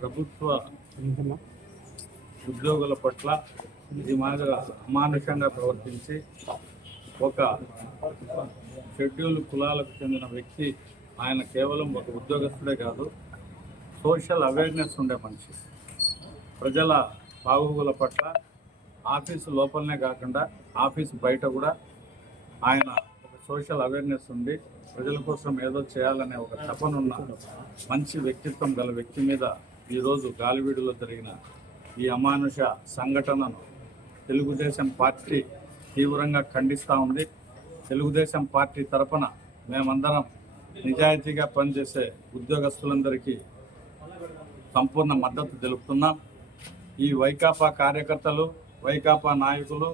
ప్రభుత్వ ఉద్యోగుల పట్ల ఇది మాదిరిగా అమానుషంగా ప్రవర్తించి ఒక షెడ్యూల్ కులాలకు చెందిన వ్యక్తి, ఆయన కేవలం ఒక ఉద్యోగస్తుడే కాదు, సోషల్ అవేర్నెస్ ఉండే మనిషి. ప్రజల బాగోగుల పట్ల ఆఫీసు లోపలనే కాకుండా ఆఫీసు బయట కూడా ఆయన ఒక సోషల్ అవేర్నెస్ ఉండి ప్రజల కోసం ఏదో చేయాలనే ఒక తపనున్న మంచి వ్యక్తిత్వం గల వ్యక్తి మీద ఈరోజు గాలివీడులో జరిగిన ఈ అమానుష సంఘటనను తెలుగుదేశం పార్టీ తీవ్రంగా ఖండిస్తూ ఉంది. తెలుగుదేశం పార్టీ తరపున మేమందరం నిజాయితీగా పనిచేసే ఉద్యోగస్తులందరికీ సంపూర్ణ మద్దతు తెలుపుతున్నాం. ఈ వైకాపా కార్యకర్తలు, వైకాపా నాయకులు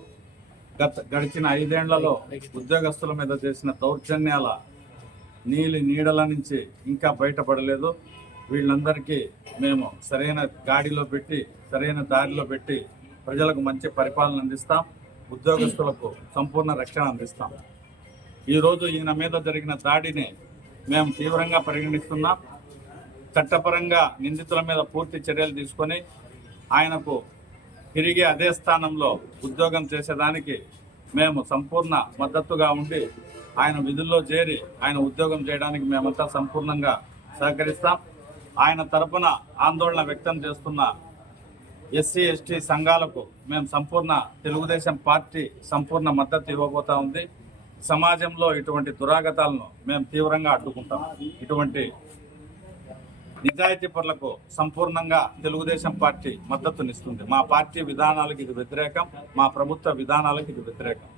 గడిచిన 5 ఏళ్లలో ఉద్యోగస్తుల మీద చేసిన దౌర్జన్యాల నీడల నుంచి ఇంకా బయటపడలేదు. వీళ్ళందరికీ మేము సరైన గాడిలో పెట్టి, సరైన దారిలో పెట్టి ప్రజలకు మంచి పరిపాలన అందిస్తాం, ఉద్యోగస్తులకు సంపూర్ణ రక్షణ అందిస్తాం. ఈరోజు ఈయన మీద జరిగిన దాడిని మేము తీవ్రంగా పరిగణిస్తున్నాం. చట్టపరంగా నిందితుల మీద పూర్తి చర్యలు తీసుకొని ఆయనకు తిరిగి అదే స్థానంలో ఉద్యోగం చేసేదానికి మేము సంపూర్ణ మద్దతుగా ఉండి ఆయన విధుల్లో చేరి ఆయన ఉద్యోగం చేయడానికి మేమంతా సంపూర్ణంగా సహకరిస్తాం. ఆయన తరపున ఆందోళన వ్యక్తం చేస్తున్న ఎస్సీ ఎస్టీ సంఘాలకు మేము తెలుగుదేశం పార్టీ సంపూర్ణ మద్దతు ఇవ్వబోతా ఉంది. సమాజంలో ఇటువంటి దురాగతాలను మేము తీవ్రంగా అడ్డుకుంటాం. ఇటువంటి నిజాయితీ పరులకు సంపూర్ణంగా తెలుగుదేశం పార్టీ మద్దతునిస్తుంది. మా పార్టీ విధానాలకు ఇది వ్యతిరేకం, మా ప్రభుత్వ విధానాలకు ఇది వ్యతిరేకం.